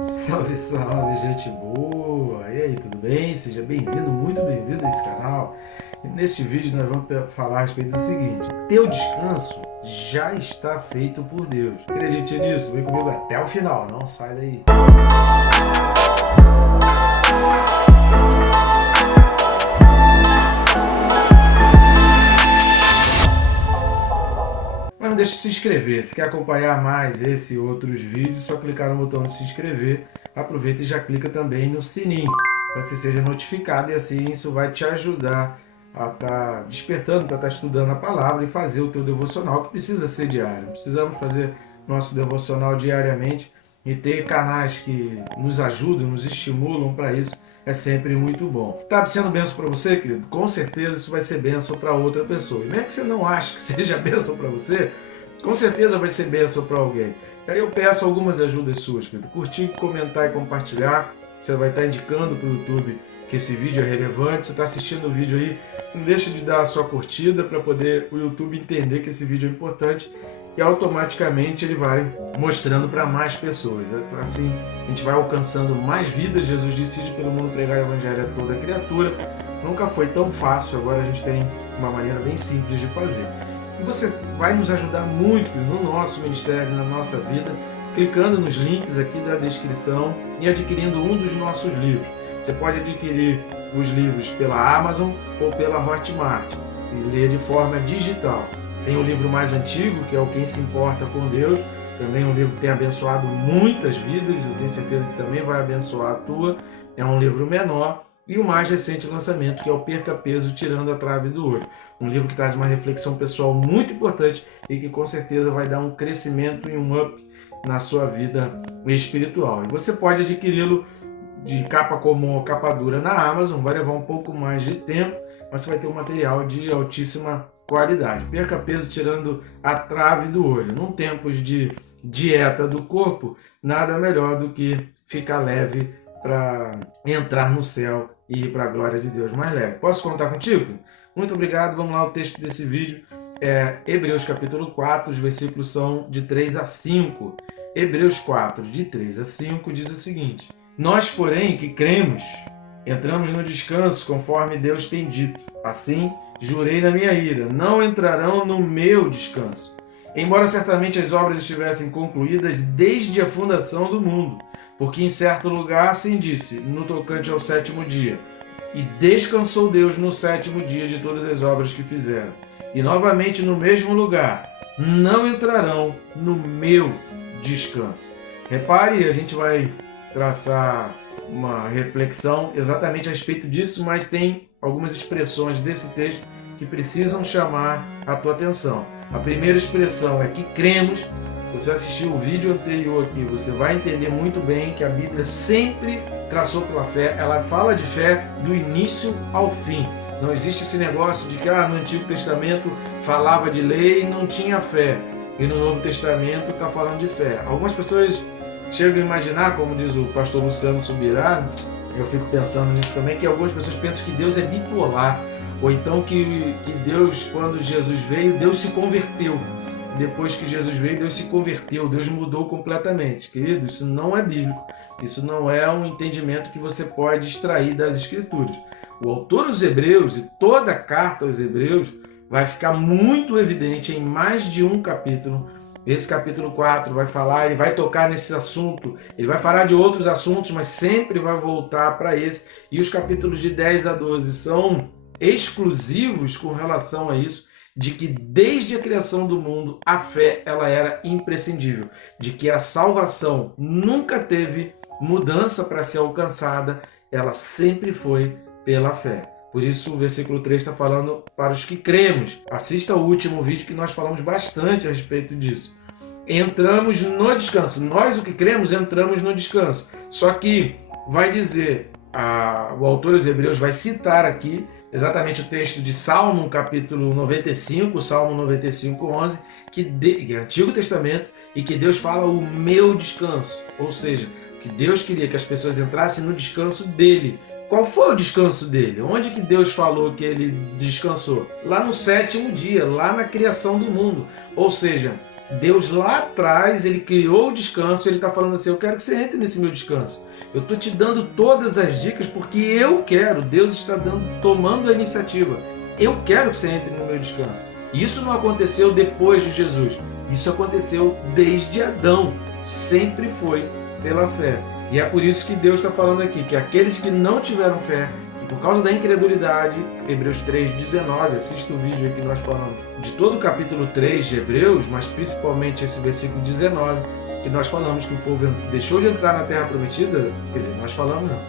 Salve, salve, gente boa! E aí, tudo bem? Seja bem-vindo, muito bem-vindo a esse canal. E neste vídeo nós vamos falar a respeito do seguinte: teu descanso já está feito por Deus. Acredite nisso, vem comigo até o final, não sai daí. Mas não deixe de se inscrever. Se quer acompanhar mais esse e outros vídeos, só clicar no botão de se inscrever. Aproveita e já clica também no sininho para que você seja notificado e assim isso vai te ajudar a estar despertando para estar estudando a palavra e fazer o teu devocional, que precisa ser diário. Precisamos fazer nosso devocional diariamente e ter canais que nos ajudam, nos estimulam para isso. É sempre muito bom. Está sendo bênção para você, querido? Com certeza isso vai ser bênção para outra pessoa. E mesmo que você não ache que seja bênção para você, com certeza vai ser bênção para alguém. E aí eu peço algumas ajudas suas, querido. Curtir, comentar e compartilhar. Você vai estar indicando para o YouTube que esse vídeo é relevante. Você está assistindo o vídeo aí, não deixe de dar a sua curtida para poder o YouTube entender que esse vídeo é importante e automaticamente ele vai mostrando para mais pessoas. Assim a gente vai alcançando mais vidas. Jesus disse: "Ide pelo mundo pregar o evangelho a toda criatura". Nunca foi tão fácil, agora a gente tem uma maneira bem simples de fazer. E você vai nos ajudar muito no nosso ministério, na nossa vida, clicando nos links aqui da descrição e adquirindo um dos nossos livros. Você pode adquirir os livros pela Amazon ou pela Hotmart e ler de forma digital. Tem o livro mais antigo, que é o Quem se Importa com Deus, também um livro que tem abençoado muitas vidas, eu tenho certeza que também vai abençoar a tua. É um livro menor. E o mais recente lançamento, que é o Perca Peso Tirando a Trave do Olho. Um livro que traz uma reflexão pessoal muito importante e que com certeza vai dar um crescimento e um up na sua vida espiritual. E você pode adquiri-lo de capa comum ou capa dura na Amazon, vai levar um pouco mais de tempo, mas você vai ter um material de altíssima qualidade. Perca peso tirando a trave do olho. Num tempos de dieta do corpo, nada melhor do que ficar leve para entrar no céu e ir para a glória de Deus mais leve. Posso contar contigo? Muito obrigado. Vamos lá, o texto desse vídeo é Hebreus capítulo 4, os versículos são de 3 a 5. Hebreus 4, de 3 a 5, diz o seguinte: nós, porém, que cremos, entramos no descanso conforme Deus tem dito. Assim, jurei na minha ira, não entrarão no meu descanso. Embora certamente as obras estivessem concluídas desde a fundação do mundo, porque em certo lugar assim disse, no tocante ao sétimo dia, e descansou Deus no sétimo dia de todas as obras que fizeram. E novamente no mesmo lugar, não entrarão no meu descanso. Repare, a gente vai traçar uma reflexão exatamente a respeito disso, mas tem algumas expressões desse texto que precisam chamar a tua atenção. A primeira expressão é que cremos. Se você assistiu o vídeo anterior aqui, você vai entender muito bem que a Bíblia sempre traçou pela fé. Ela fala de fé do início ao fim. Não existe esse negócio de que no Antigo Testamento falava de lei e não tinha fé, e no Novo Testamento está falando de fé. Algumas pessoas chegam a imaginar, como diz o pastor Luciano Subirá, eu fico pensando nisso também, que algumas pessoas pensam que Deus é bipolar, ou então que Deus, quando Jesus veio, Deus se converteu. Depois que Jesus veio, Deus se converteu, Deus mudou completamente. Querido, isso não é bíblico, isso não é um entendimento que você pode extrair das Escrituras. O autor dos Hebreus, e toda a carta aos Hebreus, vai ficar muito evidente em mais de um capítulo. Esse capítulo 4 vai falar, ele vai tocar nesse assunto, ele vai falar de outros assuntos, mas sempre vai voltar para esse. E os capítulos de 10 a 12 são exclusivos com relação a isso, de que desde a criação do mundo a fé ela era imprescindível, de que a salvação nunca teve mudança para ser alcançada, ela sempre foi pela fé. Por isso o versículo 3 está falando para os que cremos. Assista o último vídeo que nós falamos bastante a respeito disso. Entramos no descanso. Nós, o que cremos, entramos no descanso. Só que vai dizer, o autor dos Hebreus vai citar aqui exatamente o texto de Salmo, capítulo 95, Salmo 95, 11, que é Antigo Testamento, e que Deus fala o meu descanso. Ou seja, que Deus queria que as pessoas entrassem no descanso dele. Qual foi o descanso dele? Onde que Deus falou que ele descansou? Lá no sétimo dia, lá na criação do mundo. Ou seja, Deus lá atrás, ele criou o descanso, ele está falando assim, eu quero que você entre nesse meu descanso. Eu estou te dando todas as dicas porque eu quero, Deus está tomando a iniciativa. Eu quero que você entre no meu descanso. Isso não aconteceu depois de Jesus, isso aconteceu desde Adão, sempre foi pela fé. E é por isso que Deus está falando aqui, que aqueles que não tiveram fé, que por causa da incredulidade, Hebreus 3,19, assista o vídeo aí que nós falamos, de todo o capítulo 3 de Hebreus, mas principalmente esse versículo 19, que nós falamos que o povo deixou de entrar na Terra Prometida, quer dizer, nós falamos não,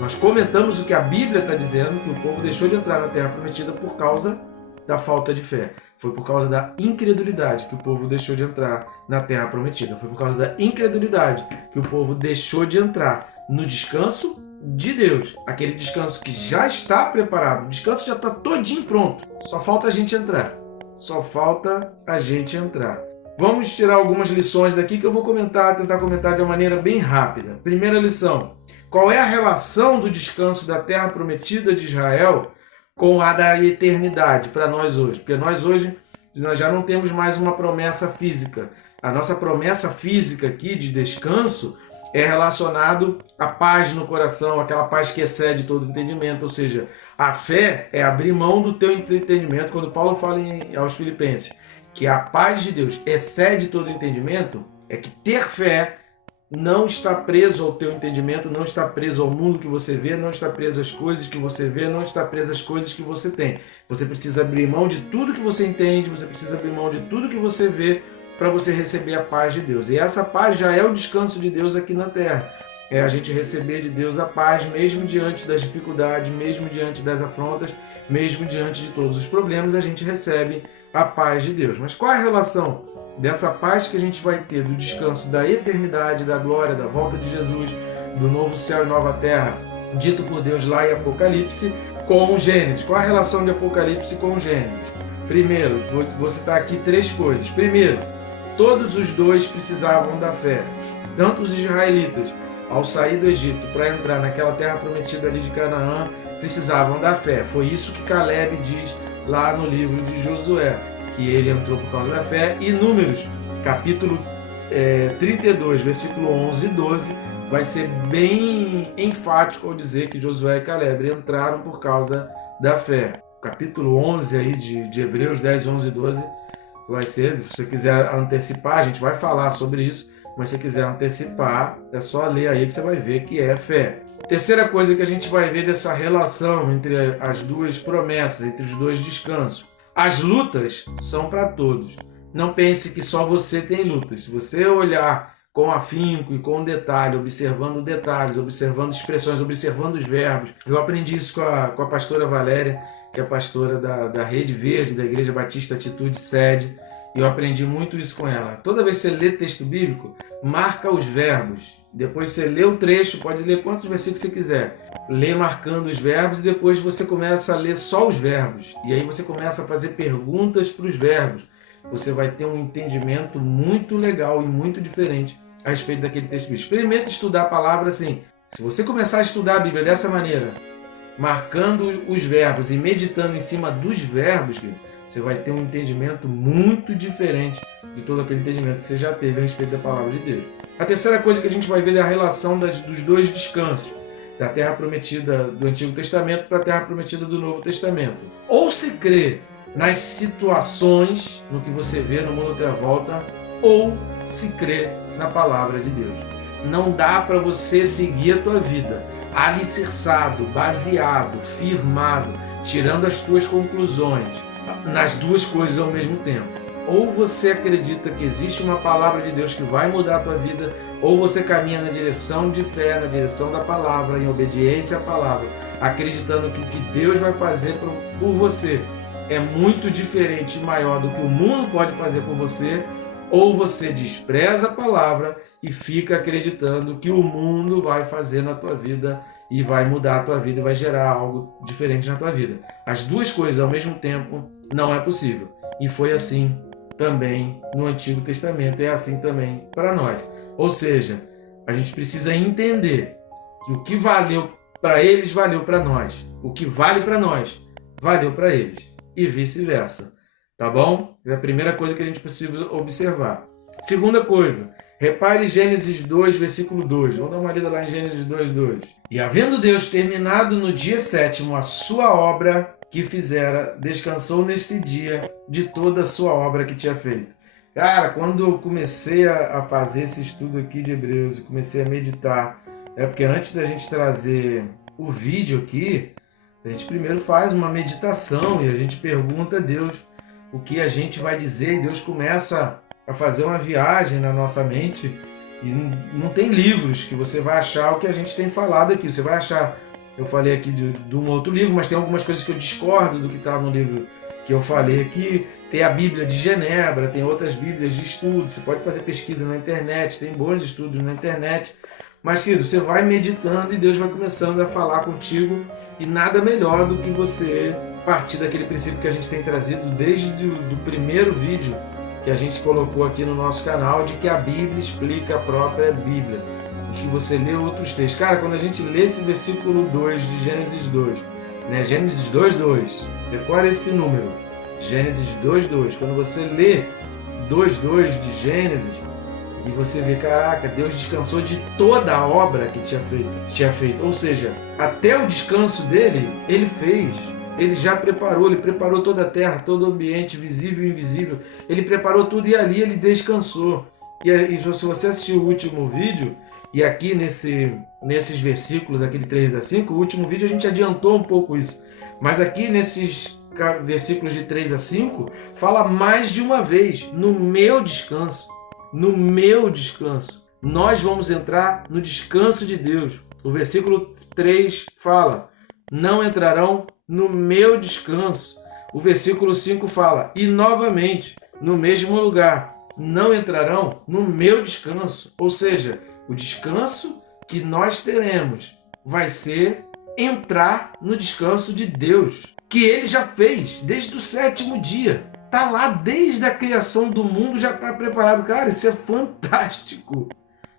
nós comentamos o que a Bíblia está dizendo, que o povo deixou de entrar na Terra Prometida por causa da falta de fé. Foi por causa da incredulidade que o povo deixou de entrar na Terra Prometida. Foi por causa da incredulidade que o povo deixou de entrar no descanso de Deus. Aquele descanso que já está preparado. O descanso já está todinho pronto. Só falta a gente entrar. Só falta a gente entrar. Vamos tirar algumas lições daqui que eu vou tentar comentar de uma maneira bem rápida. Primeira lição. Qual é a relação do descanso da Terra Prometida de Israel com a da eternidade para nós hoje? Porque nós hoje nós já não temos mais uma promessa física. A nossa promessa física aqui de descanso é relacionado à paz no coração, aquela paz que excede todo entendimento. Ou seja, a fé é abrir mão do teu entendimento. Quando Paulo fala aos Filipenses que a paz de Deus excede todo entendimento, é que ter fé não está preso ao teu entendimento, não está preso ao mundo que você vê, não está preso às coisas que você vê, não está preso às coisas que você tem. Você precisa abrir mão de tudo que você entende, você precisa abrir mão de tudo que você vê para você receber a paz de Deus. E essa paz já é o descanso de Deus aqui na terra. É a gente receber de Deus a paz, mesmo diante das dificuldades, mesmo diante das afrontas, mesmo diante de todos os problemas, a gente recebe a paz de Deus. Mas qual é a relação dessa paz que a gente vai ter, do descanso da eternidade, da glória, da volta de Jesus, do novo céu e nova terra, dito por Deus lá em Apocalipse, com Gênesis? Qual a relação de Apocalipse com Gênesis? Primeiro, vou citar aqui 3 coisas. Primeiro, todos os dois precisavam da fé. Tanto os israelitas, ao sair do Egito para entrar naquela terra prometida ali de Canaã, precisavam da fé. Foi isso que Caleb diz lá no livro de Josué, que ele entrou por causa da fé. E Números, capítulo 32, versículo 11 e 12, vai ser bem enfático ao dizer que Josué e Caleb entraram por causa da fé. Capítulo 11 aí de Hebreus 10, 11 e 12 vai ser, se você quiser antecipar, a gente vai falar sobre isso, mas se quiser antecipar, é só ler aí que você vai ver que é fé. Terceira coisa que a gente vai ver dessa relação entre as duas promessas, entre os dois descansos. As lutas são para todos. Não pense que só você tem lutas. Se você olhar com afinco e com detalhe, observando detalhes, observando expressões, observando os verbos. Eu aprendi isso com a pastora Valéria, que é pastora da Rede Verde, da Igreja Batista Atitude Sede. E eu aprendi muito isso com ela. Toda vez que você lê texto bíblico, marca os verbos. Depois você lê o trecho, pode ler quantos versículos você quiser. Lê marcando os verbos e depois você começa a ler só os verbos. E aí você começa a fazer perguntas para os verbos. Você vai ter um entendimento muito legal e muito diferente a respeito daquele texto bíblico. Experimenta estudar a palavra assim. Se você começar a estudar a Bíblia dessa maneira, marcando os verbos e meditando em cima dos verbos, você vai ter um entendimento muito diferente de todo aquele entendimento que você já teve a respeito da palavra de Deus. A terceira coisa que a gente vai ver é a relação dos dois descansos, da terra prometida do Antigo Testamento para a terra prometida do Novo Testamento. Ou se crê nas situações, no que você vê no mundo à tua volta, ou se crê na palavra de Deus. Não dá para você seguir a tua vida alicerçado, baseado, firmado, tirando as tuas conclusões nas duas coisas ao mesmo tempo. Ou você acredita que existe uma palavra de Deus que vai mudar a tua vida, ou você caminha na direção de fé, na direção da palavra, em obediência à palavra, acreditando que o que Deus vai fazer por você é muito diferente e maior do que o mundo pode fazer por você, ou você despreza a palavra e fica acreditando que o mundo vai fazer na tua vida e vai mudar a tua vida e vai gerar algo diferente na tua vida. As duas coisas ao mesmo tempo não é possível. E foi assim também no Antigo Testamento, é assim também para nós. Ou seja, a gente precisa entender que o que valeu para eles, valeu para nós. O que vale para nós, valeu para eles. E vice-versa. Tá bom? É a primeira coisa que a gente precisa observar. Segunda coisa, repare Gênesis 2, versículo 2. Vamos dar uma lida lá em Gênesis 2, 2. E havendo Deus terminado no dia 7º a sua obra que fizera, descansou nesse dia de toda a sua obra que tinha feito. Cara, quando eu comecei a fazer esse estudo aqui de Hebreus e comecei a meditar, porque antes da gente trazer o vídeo aqui, a gente primeiro faz uma meditação e a gente pergunta a Deus o que a gente vai dizer, e Deus começa a fazer uma viagem na nossa mente, e não tem livros que você vai achar o que a gente tem falado aqui. Você vai achar, eu falei aqui de um outro livro, mas tem algumas coisas que eu discordo do que está no livro que eu falei aqui. Tem a Bíblia de Genebra, tem outras Bíblias de estudo, você pode fazer pesquisa na internet, tem bons estudos na internet. Mas, querido, você vai meditando e Deus vai começando a falar contigo, e nada melhor do que você partir daquele princípio que a gente tem trazido desde o primeiro vídeo que a gente colocou aqui no nosso canal, de que a Bíblia explica a própria Bíblia, que você lê outros textos. Cara, quando a gente lê esse versículo 2 de Gênesis 2, né? Gênesis 2, 2, decora esse número, Gênesis 2, 2, quando você lê 2, 2 de Gênesis, e você vê, caraca, Deus descansou de toda a obra que tinha feito. Ou seja, até o descanso dele, ele fez. Ele já preparou, ele preparou toda a terra, todo o ambiente, visível e invisível. Ele preparou tudo e ali ele descansou. E se você assistir o último vídeo, e aqui nesses versículos aqui de 3 a 5, o último vídeo a gente adiantou um pouco isso. Mas aqui nesses versículos de 3 a 5, fala mais de uma vez, no meu descanso. No meu descanso. Nós vamos entrar no descanso de Deus. O versículo 3 fala, não entrarão no meu descanso. O versículo 5 fala, e novamente, no mesmo lugar, não entrarão no meu descanso. Ou seja, o descanso que nós teremos vai ser entrar no descanso de Deus, que ele já fez desde o 7º dia. Está lá desde a criação do mundo, já está preparado. Cara, isso é fantástico.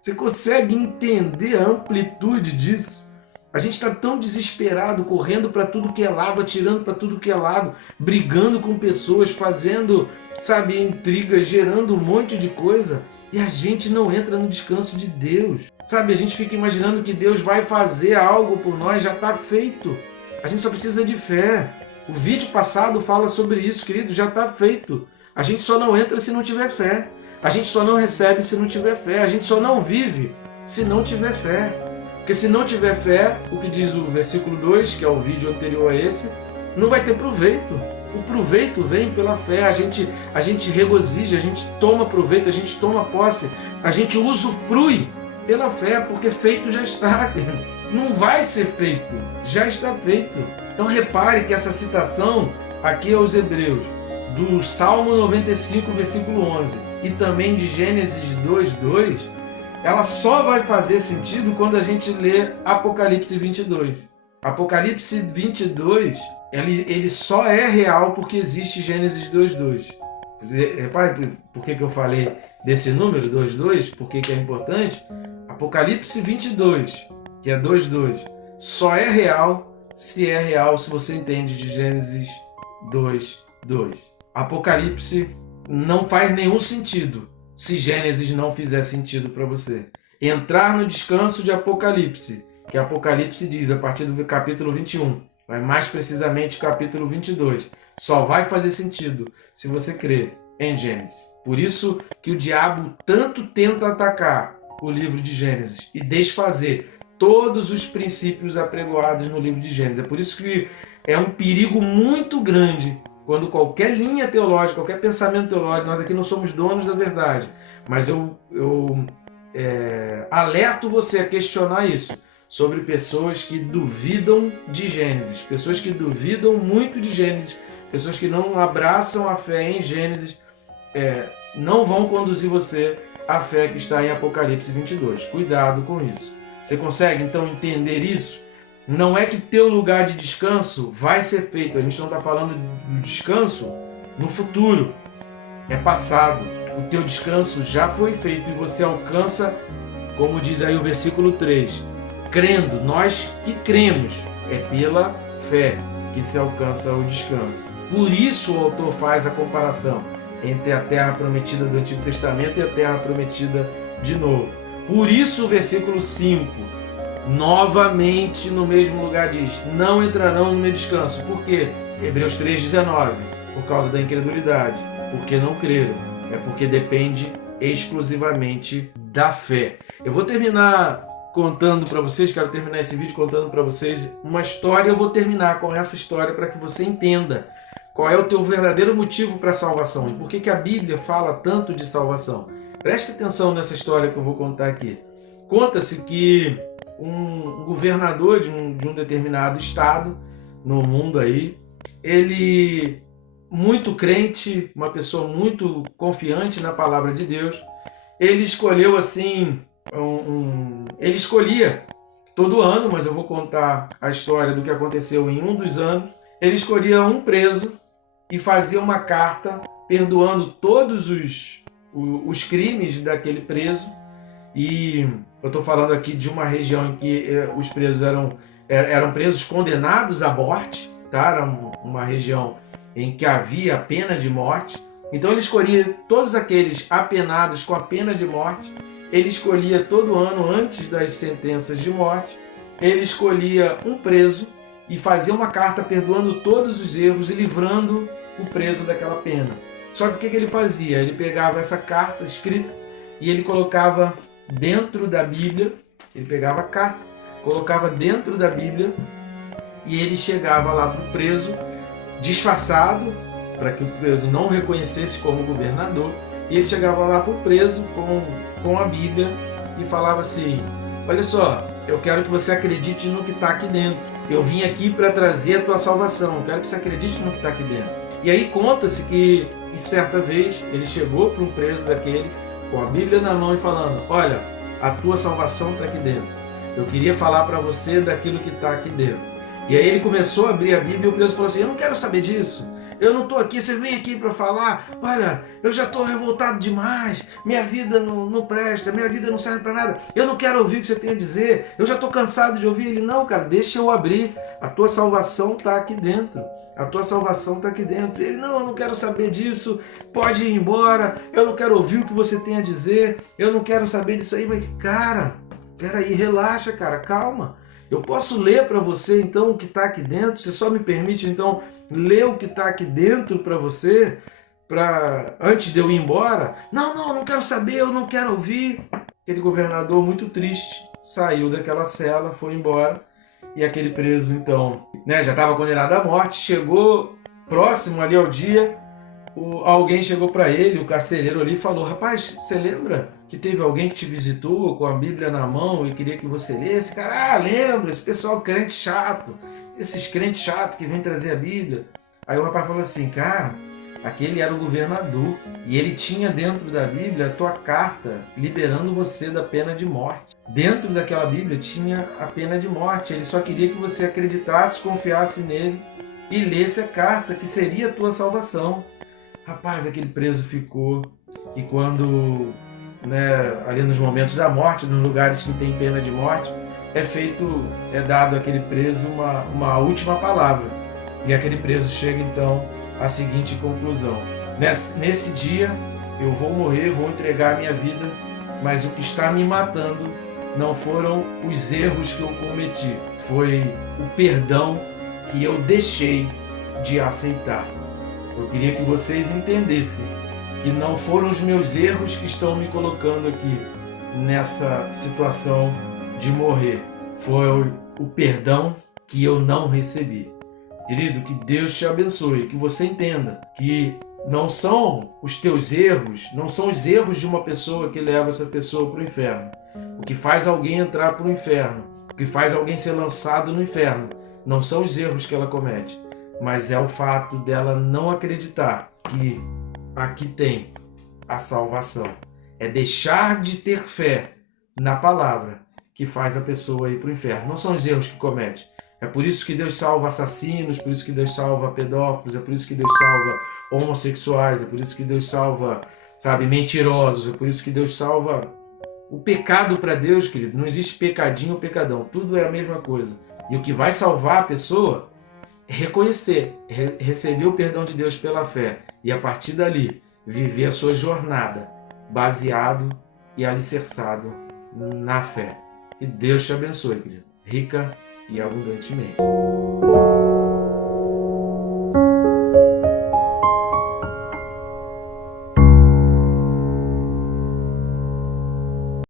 Você consegue entender a amplitude disso? A gente está tão desesperado, correndo para tudo que é lado, atirando para tudo que é lado, brigando com pessoas, fazendo, sabe, intrigas, gerando um monte de coisa, e a gente não entra no descanso de Deus. Sabe, a gente fica imaginando que Deus vai fazer algo por nós, já está feito. A gente só precisa de fé. O vídeo passado fala sobre isso, querido, já está feito. A gente só não entra se não tiver fé. A gente só não recebe se não tiver fé. A gente só não vive se não tiver fé. Porque se não tiver fé, o que diz o versículo 2, que é o vídeo anterior a esse, não vai ter proveito. O proveito vem pela fé. A gente regozija, a gente toma proveito, a gente toma posse, a gente usufrui pela fé, porque feito já está. Não vai ser feito, já está feito. Então repare que essa citação aqui aos Hebreus, do Salmo 95, versículo 11, e também de Gênesis 2, 2, ela só vai fazer sentido quando a gente lê Apocalipse 22. Apocalipse 22, ele só é real porque existe Gênesis 2, 2. Repare por que eu falei desse número, 2, 2, por que é importante? Apocalipse 22, que é 2, 2, só é real se você entende de Gênesis 2, 2. Apocalipse não faz nenhum sentido se Gênesis não fizer sentido para você. Entrar no descanso de Apocalipse, que Apocalipse diz a partir do capítulo 21, mas mais precisamente o capítulo 22, só vai fazer sentido se você crer em Gênesis. Por isso que o diabo tanto tenta atacar o livro de Gênesis e desfazer todos os princípios apregoados no livro de Gênesis. É por isso que é um perigo muito grande quando qualquer linha teológica, qualquer pensamento teológico, nós aqui não somos donos da verdade, mas eu alerto você a questionar isso, sobre pessoas que duvidam de Gênesis, pessoas que duvidam muito de Gênesis, pessoas que não abraçam a fé em Gênesis, não vão conduzir você à fé que está em Apocalipse 22. Cuidado com isso. Você consegue, então, entender isso? Não é que teu lugar de descanso vai ser feito. A gente não está falando do descanso no futuro. É passado. O teu descanso já foi feito e você alcança, como diz aí o versículo 3, crendo. Nós que cremos, é pela fé que se alcança o descanso. Por isso o autor faz a comparação. entre a terra prometida do Antigo Testamento e a terra prometida de novo. Por isso o versículo 5, novamente no mesmo lugar diz, não entrarão no meu descanso. Por quê? Hebreus 3,19, por causa da incredulidade, porque não creram, é porque depende exclusivamente da fé. Eu vou terminar contando para vocês, quero terminar esse vídeo contando para vocês uma história. Eu vou terminar com essa história para que você entenda qual é o teu verdadeiro motivo para a salvação e por que a Bíblia fala tanto de salvação. Preste atenção nessa história que eu vou contar aqui. Conta-se que um governador de um determinado estado no mundo aí, ele, muito crente, uma pessoa muito confiante na palavra de Deus, ele escolheu assim, ele escolhia todo ano, mas eu vou contar a história do que aconteceu em um dos anos. Ele escolhia um preso e fazia uma carta perdoando todos os crimes daquele preso. E eu estou falando aqui de uma região em que os presos eram presos condenados à morte, tá? Era uma região em que havia a pena de morte. Então ele escolhia todos aqueles apenados com a pena de morte. Ele escolhia todo ano, antes das sentenças de morte, ele escolhia um preso e fazia uma carta perdoando todos os erros e livrando o preso daquela pena. Só que o que ele fazia? Ele pegava essa carta escrita e ele colocava dentro da Bíblia, ele pegava a carta, colocava dentro da Bíblia e ele chegava lá para o preso disfarçado, para que o preso não o reconhecesse como governador, e ele chegava lá para o preso com a Bíblia e falava assim: olha só, eu quero que você acredite no que está aqui dentro. Eu vim aqui para trazer a tua salvação. Eu quero que você acredite no que está aqui dentro. E aí conta-se que, certa vez, ele chegou para um preso daquele com a Bíblia na mão e falando: olha, a tua salvação está aqui dentro. Eu queria falar para você daquilo que está aqui dentro. E aí ele começou a abrir a Bíblia e o preso falou assim: eu não quero saber disso. Eu não estou aqui, você vem aqui para falar, olha, eu já estou revoltado demais, minha vida não presta, minha vida não serve para nada, eu não quero ouvir o que você tem a dizer, eu já estou cansado de ouvir. Ele: não, cara, deixa eu abrir, a tua salvação está aqui dentro, a tua salvação está aqui dentro. Ele: não, eu não quero saber disso, pode ir embora, eu não quero ouvir o que você tem a dizer, eu não quero saber disso aí. Mas, cara, peraí, relaxa, cara, calma. Eu posso ler para você então o que está aqui dentro? Você só me permite então ler o que está aqui dentro para você, antes de eu ir embora? Não, não quero saber, eu não quero ouvir. Aquele governador muito triste saiu daquela cela, foi embora, e aquele preso então, já estava condenado à morte. Chegou próximo ali ao dia, alguém chegou para ele, o carcereiro ali, e falou: rapaz, você lembra que teve alguém que te visitou com a Bíblia na mão e queria que você lesse? Cara, lembra, esse pessoal crente chato, esses crentes chatos que vêm trazer a Bíblia. Aí o rapaz falou assim: cara, aquele era o governador e ele tinha dentro da Bíblia a tua carta liberando você da pena de morte. Dentro daquela Bíblia tinha a pena de morte. Ele só queria que você acreditasse, confiasse nele e lesse a carta, que seria a tua salvação. Rapaz, aquele preso ficou, e quando, ali nos momentos da morte, nos lugares que tem pena de morte, é dado àquele preso uma última palavra. E aquele preso chega então à seguinte conclusão: nesse dia eu vou morrer, vou entregar a minha vida, mas o que está me matando não foram os erros que eu cometi, foi o perdão que eu deixei de aceitar. Eu queria que vocês entendessem que não foram os meus erros que estão me colocando aqui nessa situação de morrer. Foi o perdão que eu não recebi. Querido, que Deus te abençoe, que você entenda que não são os teus erros, não são os erros de uma pessoa que leva essa pessoa para o inferno. O que faz alguém entrar para o inferno, o que faz alguém ser lançado no inferno, não são os erros que ela comete, mas é o fato dela não acreditar que aqui tem a salvação. É deixar de ter fé na palavra que faz a pessoa ir para o inferno. Não são os erros que comete. É por isso que Deus salva assassinos, por isso que Deus salva pedófilos, é por isso que Deus salva homossexuais, é por isso que Deus salva, mentirosos, é por isso que Deus salva. O pecado para Deus, querido, não existe pecadinho ou pecadão, tudo é a mesma coisa. E o que vai salvar a pessoa é reconhecer, receber o perdão de Deus pela fé, e a partir dali viver a sua jornada baseado e alicerçado na fé. E Deus te abençoe, querido, rica e abundantemente.